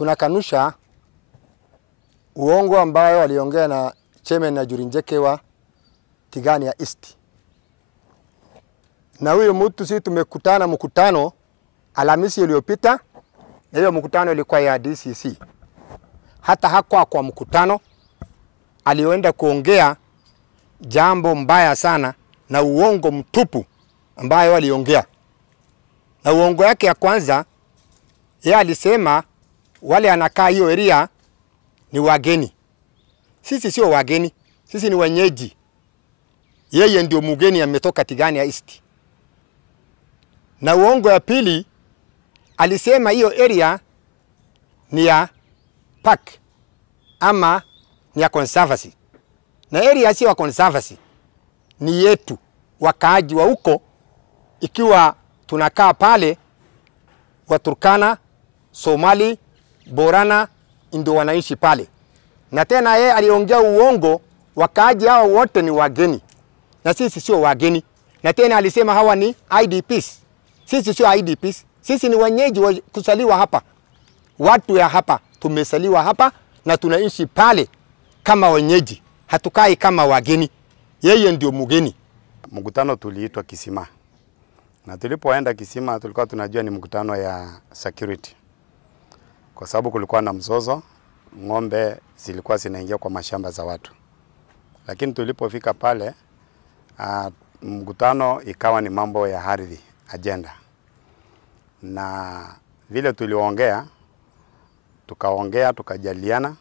tunakanusha uongo ambayo waliongea na Chairman na Jurinjeke wa Tigania East. Na huyo mtu sisi tumekutana mkutano Alhamisi iliyopita, na hiyo mkutano ilikuwa ya DCC. Hata hakuwa kwa mkutano, alioenda kuongea jambo mbaya sana na uongo mtupu ambayo waliongea. Na uongo yake ya kwanza, yeye alisema wale anakaa hiyo area ni wageni. Sisi sio wageni, sisi ni wenyeji. Yeye ndio mgeni ametoka Tigania East. Na uongo ya pili, alisema hiyo area ni ya park ama ni ya conservancy. Na area si ya conservancy, ni yetu wakaaji wa huko, ikiwa tunakaa pale Waturkana, Somali, Borana ndio wanaishi pale. Na tena yeye aliongea uongo, wakaaji hao wote ni wageni. Na sisi sio wageni. Na tena alisema hawa ni IDPs. Sisi sio IDPs. Sisi ni wenyeji kusaliwa hapa. Watu ya hapa tumesaliwa hapa na tunaishi pale kama wenyeji. Hatukai kama wageni. Yeye ndio mgeni. Mkutano tuliitwa Kisima. Na tulipoenda Kisima tulikuwa tunajua ni mkutano ya security. Kwa sababu kulikuwa na mzozo, ng'ombe zilikuwa zinaingia kwa mashamba za watu. Lakini tulipofika pale, mkutano ikawa ni mambo ya ardhi, agenda. Na vile tuliongea, tukajaliana,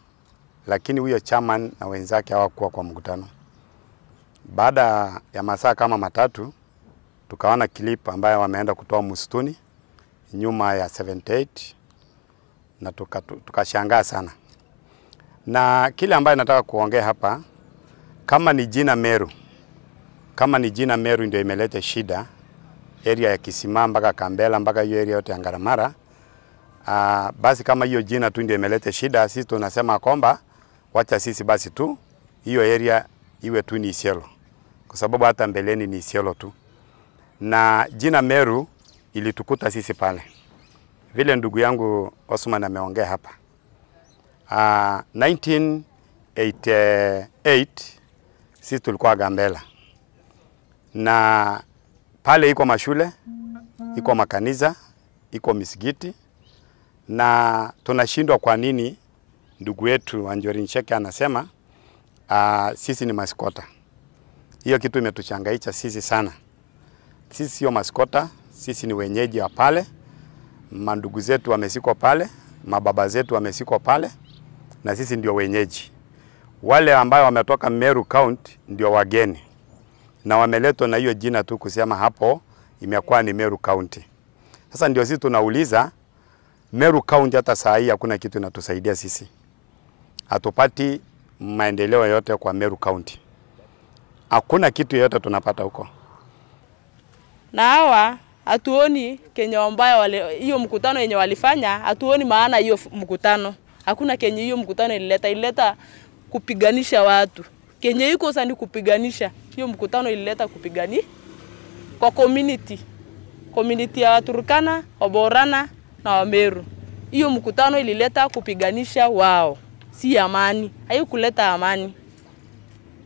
lakini huyo chairman na wenzake hawakuwa kwa mkutano. Baada ya masaa kama matatu, tukaona clip ambayo wameenda kutoa msituni nyuma ya 78 na tukashangaa sana. Na kile ambayo nataka kuongea hapa, kama ni jina Meru, ndio imeleta shida area ya Kisima mpaka Kambela mpaka hiyo area yote ya Ngaramara, basi kama hiyo jina tu ndio imeleta shida, sisi tunasema kwamba wacha sisi basi tu hiyo area iwe tu ni Isiolo, kwa sababu hata mbeleni ni Isiolo tu. Na jina Meru ilitukuta sisi pale, vile ndugu yangu Osman ameongea hapa. 1988 sisi tulikuwa Gambela, na pale iko mashule, iko makanisa, iko misikiti, na tunashindwa kwa nini ndugu yetu Jurinjeke anasema sisi ni maskota. Hiyo kitu imetuchangaisha sisi sana. Sisi sio maskota, sisi ni wenyeji wa pale. Mandugu zetu wamesiko pale, mababa zetu wamesiko pale, na sisi ndio wenyeji. Wale ambao wametoka Meru County ndio wageni, na wameletwa na hiyo jina tu kusema hapo imekuwa ni Meru County. Sasa ndio sisi tunauliza, Meru County hata saa hii hakuna kitu inatusaidia sisi. Hatupati maendeleo yote kwa Meru County. Hakuna kitu yote tunapata huko. Na hawa hatuoni Kenya ambayo hiyo mkutano yenye walifanya, hatuoni maana hiyo mkutano. Hakuna Kenya hiyo mkutano ilileta kupiganisha watu. Kenya iko sasa ni kupiganisha. Hiyo mkutano ilileta kupigani kwa community ya Waturkana, Waborana na Wameru. Hiyo mkutano ilileta kupiganisha wao, si amani. Haikuleta amani.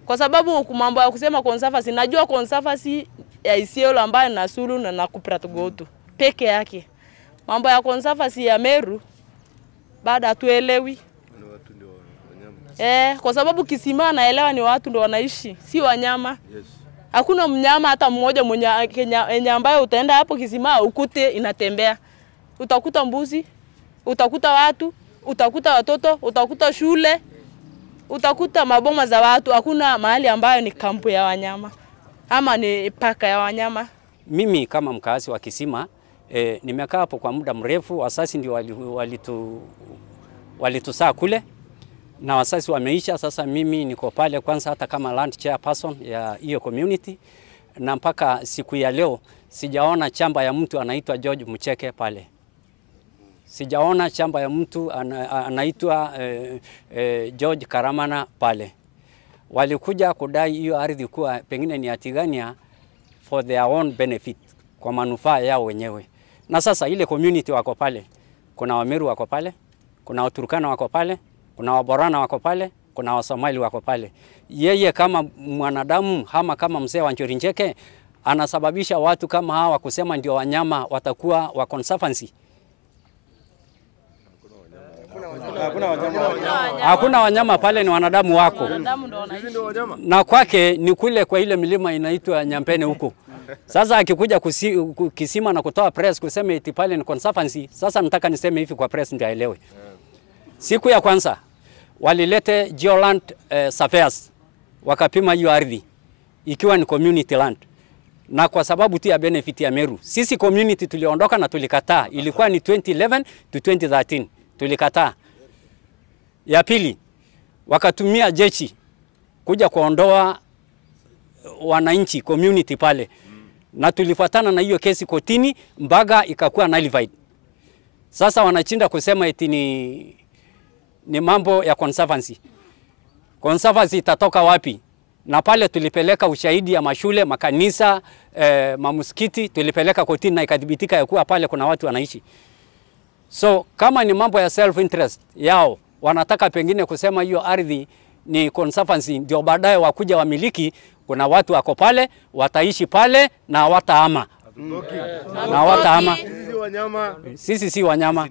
Kwa sababu mambo ya kusema conservancy, najua conservancy ya Isiolo ambayo na Sulu na Nakuprat Gotu peke yake. Mambo ya conservancy ya Meru baada hatuelewi. Kwa sababu Kisima naelewa ni watu ndio wanaishi, si wanyama. Yes. Hakuna mnyama hata mmoja mwenye Kenya ambayo utaenda hapo Kisima ukute inatembea. Utakuta mbuzi, utakuta watu, utakuta watoto, utakuta shule, utakuta maboma za watu. Hakuna mahali ambayo ni kampu ya wanyama ama ni paka ya wanyama. Mimi kama mkazi wa Kisima nimekaa hapo kwa muda mrefu. Wasasi ndio walitusaa kule na wasasi wameisha. Sasa mimi niko pale kwanza hata kama land chairperson ya hiyo community, na mpaka siku ya leo sijaona chamba ya mtu anaitwa George Mucheke pale. Sijaona chamba ya mtu anaitwa George Karamana pale. Walikuja kudai hiyo ardhi kuwa pengine ni ya Tigania for their own benefit, kwa manufaa yao wenyewe. Na sasa ile community wako pale, kuna Wameru wako pale, kuna Waturkana wako pale, kuna Waborana wako pale, kuna Wasomali wako pale. Yeye kama mwanadamu ama kama mzee wa Njori Ncheke anasababisha watu kama hawa kusema ndio wanyama watakuwa wa conservancy. Hakuna wanyama pale, ni wanadamu wako. Na kwake ni kule kwa ile milima inaitwa Nyampene huko. Sasa akikuja kisima na kutoa press kusema eti pale ni conservancy, sasa nataka niseme hivi kwa press ndio aelewe. Siku ya kwanza walilete Geoland surveyors wakapima hiyo ardhi ikiwa ni community land. Na kwa sababu tu ya benefit ya Meru, sisi community tuliondoka na tulikataa. Ilikuwa ni 2011 to 2013 tulikataa. Ya pili, wakatumia jeshi kuja kuondoa wananchi community pale. Na tulifuatana na hiyo kesi kotini mpaka ikakuwa nullified. Sasa wanachinda kusema eti ni mambo ya conservancy. Conservancy itatoka wapi? Na pale tulipeleka ushahidi ya mashule, makanisa, mamusikiti, tulipeleka kotini na ikadhibitika ya kuwa pale kuna watu wanaishi. So kama ni mambo ya self interest yao, wanataka pengine kusema hiyo ardhi ni conservancy ndio baadaye wakuja wamiliki, kuna watu wako pale, wataishi pale na hawatahama. Na hawatahama. Sisi si wanyama.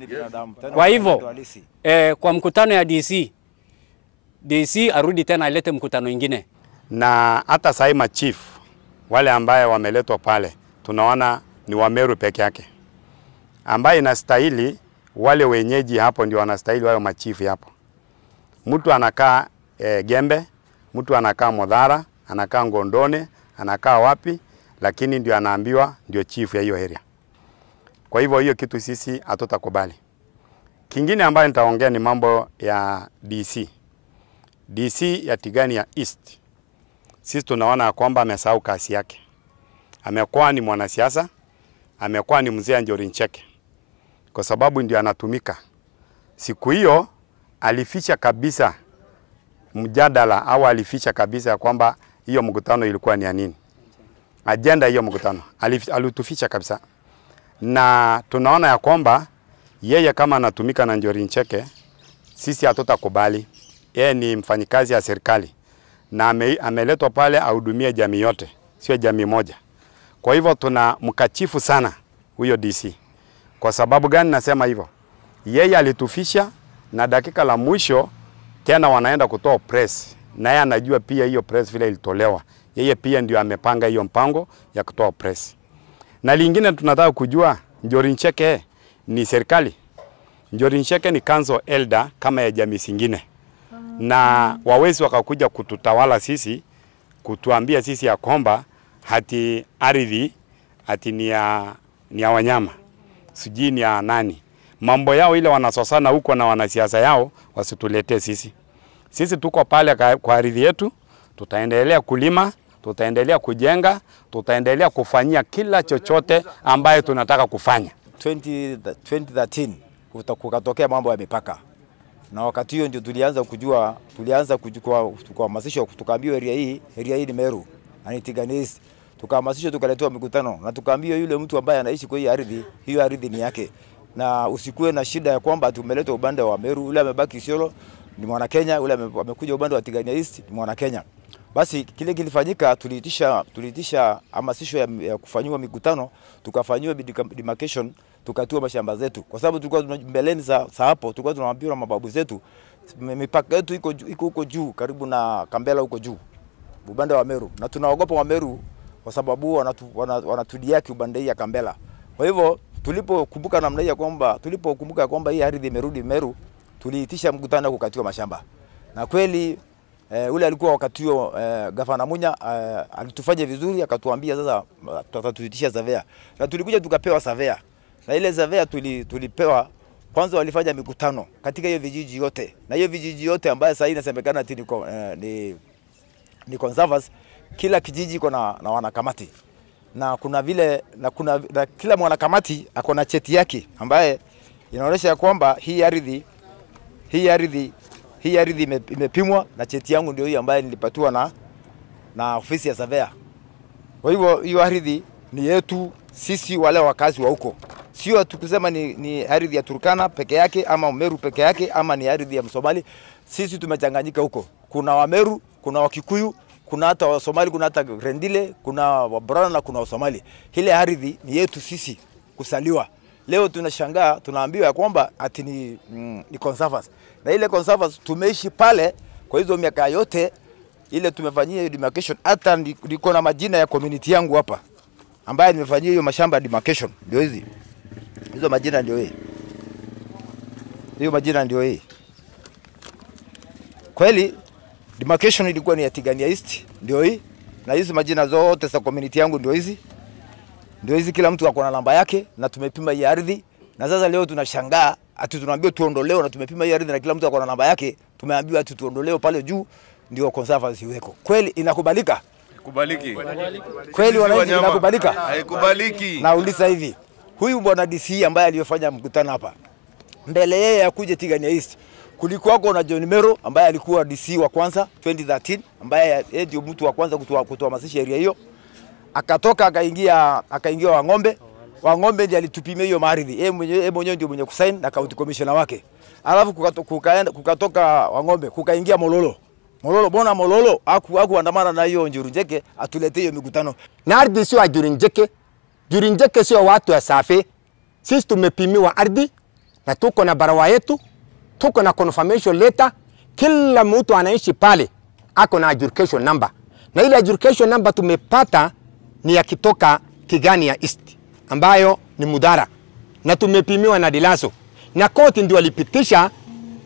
Kwa hivyo kwa mkutano ya DC arudi tena alete mkutano ingine. Na hata sasa machief wale ambaye wameletwa pale tunaona ni wa Meru peke yake. Ambaye inastahili wale wenyeji hapo ndio wanastahili wao machief hapo. Mtu anakaa Gembe, mtu anakaa Modhara, anakaa Ngondone, anakaa wapi, lakini ndio anaambiwa ndio chief ya hiyo area. Kwa hivyo hiyo kitu sisi hatutakubali. Kingine ambayo nitaongea ni mambo ya DC ya Tigania East. Sisi tunaona kwamba amesahau kazi yake. Amekuwa ni mwanasiasa, amekuwa ni mzee Njori Ncheke. Kwa sababu ndio anatumika. Siku hiyo alificha kabisa mjadala au alificha kabisa kwamba hiyo mkutano ilikuwa ni ya nini. Agenda hiyo mkutano alituficha kabisa. Na tunaona ya kwamba yeye kama anatumika na Njori Ncheke, sisi hatutakubali. Yeye ni mfanyikazi ya serikali na ameletwa pale ahudumie jamii yote, sio jamii moja. Kwa hivyo tunamkachifu sana huyo DC. Kwa sababu gani nasema hivyo? Yeye alitufisha na dakika la mwisho tena wanaenda kutoa press. Na yeye anajua pia hiyo press vile ilitolewa. Yeye pia ndio amepanga hiyo mpango ya kutoa press. Na lingine tunataka kujua, Njori Ncheke ni serikali. Njori Ncheke ni council elder kama ya jamii zingine. Na wawezi wakakuja kututawala sisi, kutuambia sisi ya kwamba hati ardhi hati ni ya wanyama, sijui ni ya nani. Mambo yao ile wanasosana huko na wanasiasa yao wasituletee sisi. Sisi tuko pale kwa ardhi yetu, tutaendelea kulima, tutaendelea kujenga, tutaendelea kufanyia kila chochote ambaye tunataka kufanya. 2013 kukatokea mambo ya mipaka. Na wakati hiyo ndio tulianza kuhamasishwa, tukaambiwa area hii ni Meru, ni Tigania. Tukahamasishwa, tukaletewa mikutano na tukaambiwa yule mtu ambaye anaishi kwa hiyo ardhi ni yake. Na usikue na shida ya kwamba tumeletwa upande wa Meru, yule amebaki Isiolo ni mwana Kenya, yule amekuja upande wa Tigania East ni mwana Kenya. Basi kile kilifanyika, tuliitisha hamasisho ya kufanywa mikutano, tukafanywa demarcation, tukatua mashamba zetu. Kwa sababu tulikuwa mbeleni za hapo, tulikuwa tunaambiwa mababu zetu mipaka yetu iko huko juu karibu na Kambela huko juu upande wa Meru, na tunaogopa wa Meru kwa sababu wanatudiaki upande ya Kambela. Kwa hivyo tulipokumbuka namna hiyo kwamba hii ardhi imerudi Meru, tuliitisha mkutano kukatiwa mashamba. Na kweli ule alikuwa wakati huo Gavana Munya alitufanya vizuri, akatuambia sasa tutatuitisha surveyor. Na tulikuja tukapewa surveyor. Na ile surveyor tulipewa, kwanza walifanya mikutano katika hiyo vijiji yote. Na hiyo vijiji yote ambayo sasa inasemekana ati ni conservers, kila kijiji iko na wanakamati. Na kuna vile na kila mwanakamati ako na cheti yake ambaye inaonyesha kwamba hii ardhi imepimwa, na cheti yangu ndio hii ambaye nilipatiwa na ofisi ya surveyor. Kwa hivyo hiyo ardhi ni yetu sisi wale wakazi wa huko. Sio tukisema ni ardhi ya Turkana peke yake ama Meru peke yake ama ni ardhi ya Msomali. Sisi tumechanganyika huko. Kuna Wameru, kuna Wakikuyu, kuna hata Wasomali, kuna hata Rendile, kuna Waborana na kuna Wasomali. Ile ardhi ni yetu sisi kusaliwa. Leo tunashangaa tunaambiwa ya kwamba ati ni conservers. Na ile conservers tumeishi pale kwa hizo miaka yote ile tumefanyia demarcation. Hata niko na majina ya community yangu hapa ambaye nimefanyia hiyo mashamba demarcation. Ndio hizi. Hizo majina ndio hii. Hiyo majina ndio hii. Kweli demarcation ilikuwa ni ya Tigania East, ndio hii. Na hizo majina zote za community yangu ndio hizi. Ndio hizi, kila mtu ako na namba yake na tumepima hii ardhi. Na sasa leo tunashangaa ati tunaambiwa tuondolewe na tumepima hii ardhi na kila mtu ako na namba yake. Tumeambiwa ati tuondolewe pale juu ndio conservancy iweko. Kweli inakubalika? Kubaliki. Kweli wananchi inakubalika? Haikubaliki. Nauliza hivi. Huyu bwana DC ambaye aliyofanya mkutano hapa, mbele yeye akuje Tigania East, kulikuwa na John Mero ambaye alikuwa DC wa kwanza 2013, ambaye yeye ndio mtu wa kwanza kutuhamasisha area hiyo. Akatoka akaingia Wang'ombe. Wang'ombe ndiye alitupimia hiyo ardhi. Yeye mwenyewe ndio mwenye kusign na county commissioner wake. Alafu kukatoka Wang'ombe kukaingia Mololo. Bona Mololo hakuandamana na hiyo Njuru Njeke atuletee hiyo mikutano. Na ardhi sio Njuru Njeke. Njuru Njeke sio watu ya safi. Sisi tumepimiwa ardhi na tuko na barawa yetu, tuko na confirmation letter. Kila mtu anaishi pale ako na adjudication number. Na ile adjudication number tumepata ni ya kitoka Tigania East ambayo ni Mudara. Na tumepimiwa na Dilaso. Na koti ndio walipitisha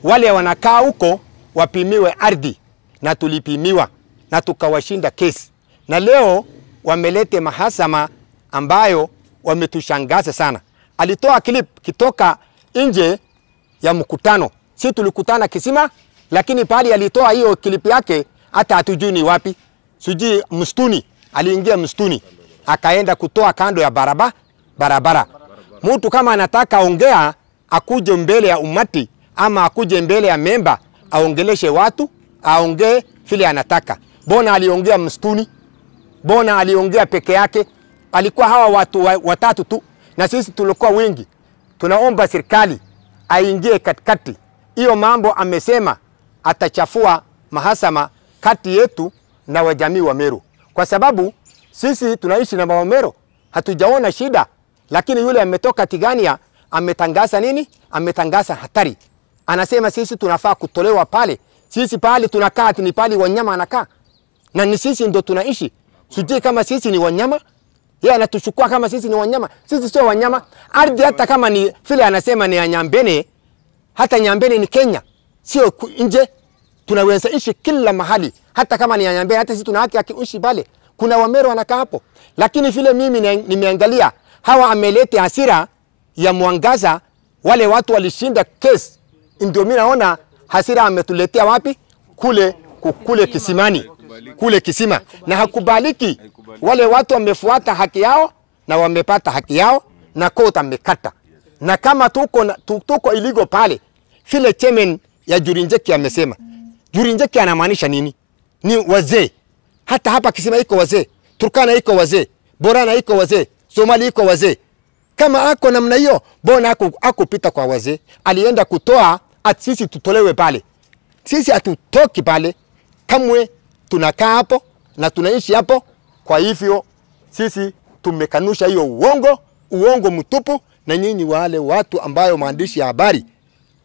wale wanakaa huko wapimiwe ardhi, na tulipimiwa na tukawashinda kesi. Na leo wamelete mahasama ambayo wametushangaza sana. Alitoa clip kitoka nje ya mkutano. Sisi tulikutana Kisima, lakini pale alitoa hiyo clip yake hata hatujui ni wapi. Sijui msituni, aliingia msituni akaenda kutoa kando ya barabara. Mtu kama anataka ongea akuje mbele ya umati ama akuje mbele ya memba aongeleshe watu, aongee vile anataka. Bona aliongea msituni, bona aliongea peke yake. Alikuwa hawa watu watatu tu na sisi tulikuwa wengi. Tunaomba serikali aingie katikati. Hiyo mambo amesema atachafua mahasama kati yetu na wajamii wa Meru. Kwa sababu sisi tunaishi na Wamero, hatujaona shida. Lakini yule ametoka Tigania ametangaza nini? Ametangaza hatari. Anasema sisi tunafaa kutolewa pale. Sisi pale tunakaa ni pale wanyama anakaa. Na ni sisi ndo tunaishi. Sijui kama sisi ni wanyama. Yeye anatuchukua kama sisi ni wanyama. Sisi sio wanyama. Ardhi hata kama ni vile anasema ni ya Nyambene, hata Nyambene ni Kenya. Sio nje. Tunaweza ishi kila mahali. Hata kama ni ya Nyambene, hata sisi tuna haki ya kuishi pale. Kuna Wamero wanakaa hapo. Lakini vile mimi nimeangalia hawa amelete hasira ya mwangaza, wale watu walishinda kesi. Ndio mimi naona hasira ametuletea wapi? Kule Kisimani. Kule Kisima. Na hakubaliki. Wale watu wamefuata haki yao na wamepata haki yao na kota amekata. Na kama tuko iligo pale, vile chairman ya Njuru Njeke amesema. Njuru Njeke anamaanisha nini? Ni wazee. Hata hapa Kisima iko wazee, Turkana iko wazee, Borana iko wazee, Somali iko wazee. Kama ako namna hiyo, bona akupita kwa wazee. Alienda kutoa ati sisi tutolewe pale. Sisi hatutoki pale. Kamwe tunakaa hapo na tunaishi hapo. Kwa hivyo sisi tumekanusha hiyo uongo mtupu. Na nyinyi wale watu ambayo maandishi ya habari,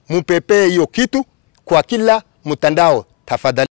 mpepee hiyo kitu kwa kila mtandao tafadhali.